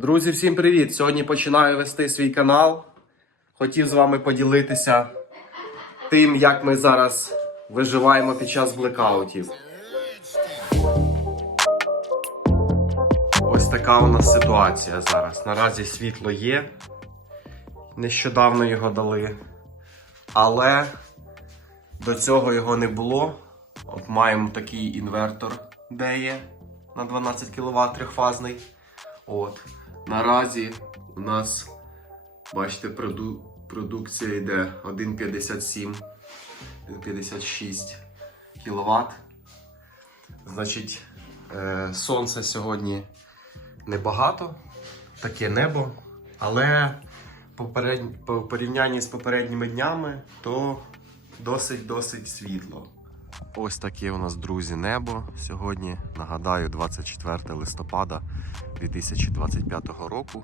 Друзі, всім привіт! Сьогодні починаю вести свій канал. Хотів з вами поділитися тим, як ми зараз виживаємо під час блекаутів. Ось така у нас ситуація зараз. Наразі світло є. Нещодавно його дали. Але до цього його не було. От маємо такий інвертор, де є на 12 кВт трьохфазний. От. Наразі у нас, бачите, проду- продукція йде 1,57, 1,56 кВт. Значить, е, сонця сьогодні небагато, таке небо, але по порівнянні з попередніми днями, то досить-досить світло. Ось таке у нас, друзі, небо. Сьогодні, нагадаю, 24 листопада 2025 року.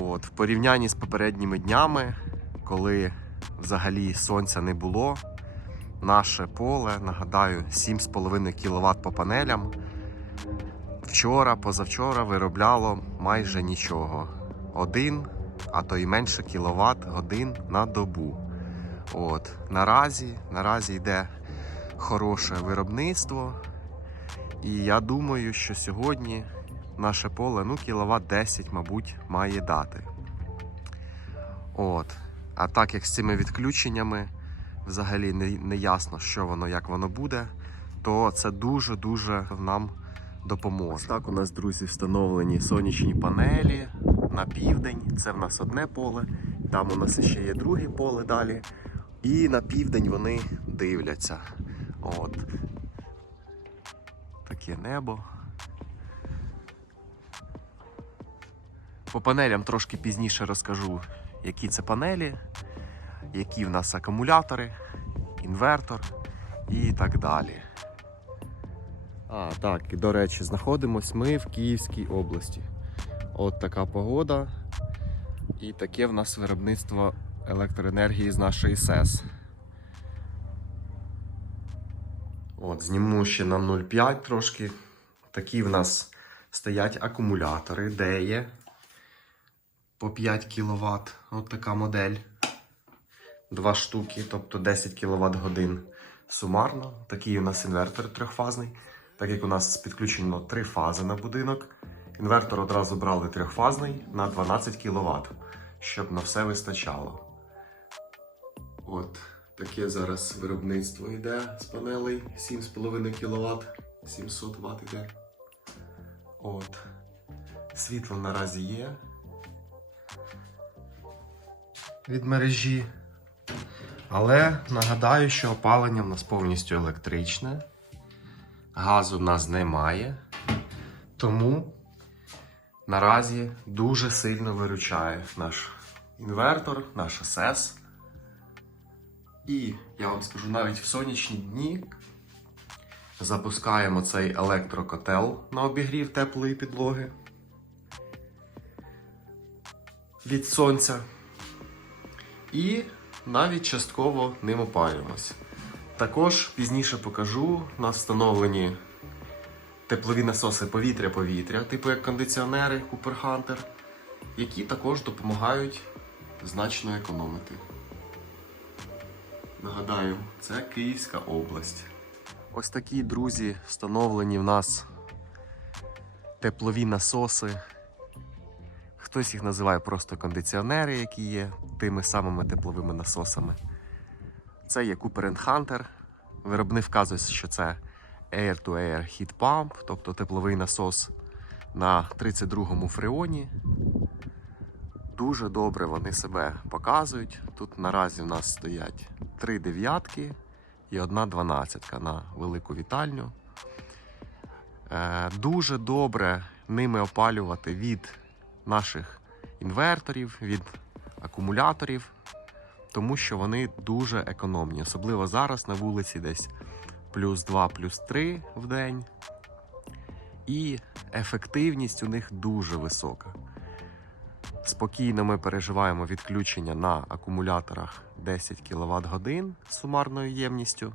От, в порівнянні з попередніми днями, коли взагалі сонця не було, наше поле, нагадаю, 7,5 кВт по панелям. Вчора, позавчора виробляло майже нічого. Один, а то й менше кіловат годин на добу. От, наразі, наразі йде хороше виробництво. І я думаю, що сьогодні наше поле ну, кіловат 10, мабуть, має дати. От. А так як з цими відключеннями взагалі не, не ясно, що воно, як воно буде, то це дуже-дуже нам допоможе. Так, у нас, друзі, встановлені сонячні панелі на південь. Це в нас одне поле, там у нас ще є друге поле далі. І на південь вони дивляться. От. Таке небо. По панелям трошки пізніше розкажу, які це панелі, які в нас акумулятори, інвертор і так далі. А, так, і до речі, знаходимось ми в Київській області. От така погода. І таке в нас виробництво електроенергії з нашої СЕС. От, зніму ще на 0,5 трошки. Такі в нас стоять акумулятори, де є по 5 кВт. От така модель. Два штуки, тобто 10 кВт годин сумарно. Такий у нас інвертор трьохфазний. Так як у нас підключено три фази на будинок. Інвертор одразу брали трьохфазний на 12 кВт, щоб на все вистачало. От таке зараз виробництво йде з панелей 7,5 кВт, 700 Вт йде. От. Світло наразі є від мережі. Але нагадаю, що опалення в нас повністю електричне, газу в нас немає. Тому наразі дуже сильно виручає наш інвертор, наш СЕС. І я вам скажу, навіть в сонячні дні запускаємо цей електрокотел на обігрів теплої підлоги від сонця. І навіть частково ним опалюємося. Також пізніше покажу у нас встановлені теплові насоси повітря-повітря, типу як кондиціонери Cooper Hunter, які також допомагають значно економити. Нагадаю, це Київська область. Ось такі друзі встановлені в нас теплові насоси. Хтось їх називає просто кондиціонери, які є тими самими тепловими насосами. Це є Cooper Hunter. Виробник вказує, що це Air-to-Air Heat Pump, тобто тепловий насос на 32-му фреоні. Дуже добре вони себе показують. Тут наразі в нас стоять три дев'ятки і одна дванадцятка на велику вітальню. Е, Дуже добре ними опалювати від наших інверторів, від акумуляторів, тому що вони дуже економні. Особливо зараз на вулиці десь плюс 2, плюс 3 в день. І ефективність у них дуже висока. Спокійно ми переживаємо відключення на акумуляторах 10 кВт годин сумарною ємністю.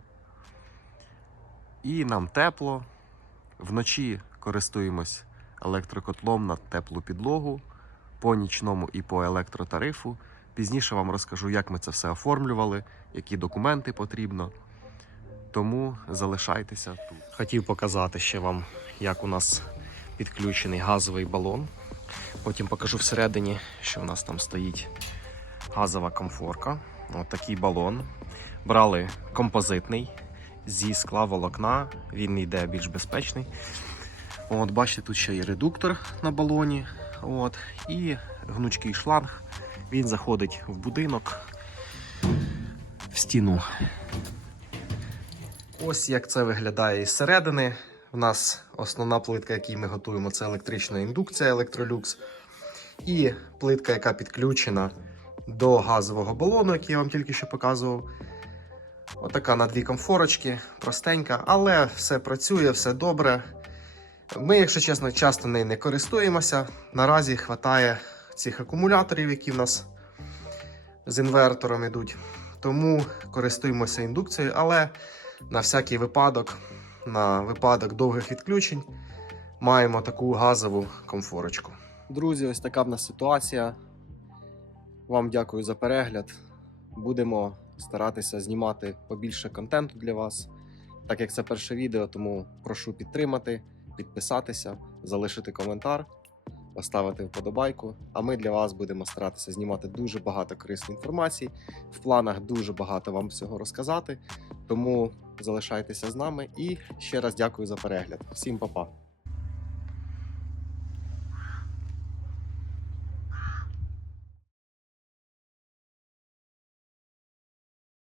І нам тепло. Вночі користуємось електрокотлом на теплу підлогу по нічному і по електротарифу. Пізніше вам розкажу, як ми це все оформлювали, які документи потрібно. Тому залишайтеся тут. Хотів показати ще вам, як у нас підключений газовий балон. Потім покажу всередині, що у нас там стоїть газова комфорка. От такий балон. Брали композитний зі скла волокна, він йде більш безпечний. От, бачите, тут ще є редуктор на балоні. От, і гнучкий шланг. Він заходить в будинок, в стіну. Ось як це виглядає із середини. У нас основна плитка, яку ми готуємо, це електрична індукція Electrolux. І плитка, яка підключена до газового балону, який я вам тільки що показував. Отака на дві комфорочки, простенька, але все працює, все добре. Ми, якщо чесно, часто нею не користуємося. Наразі вистачає цих акумуляторів, які в нас з інвертором йдуть. Тому користуємося індукцією, але на всякий випадок, на випадок довгих відключень, маємо таку газову комфорочку. Друзі, ось така в нас ситуація. Вам дякую за перегляд. Будемо старатися знімати побільше контенту для вас. Так як це перше відео, тому прошу підтримати, підписатися, залишити коментар, поставити вподобайку. А ми для вас будемо старатися знімати дуже багато корисної інформації. В планах дуже багато вам всього розказати. Тому залишайтеся з нами і ще раз дякую за перегляд. Всім па-па!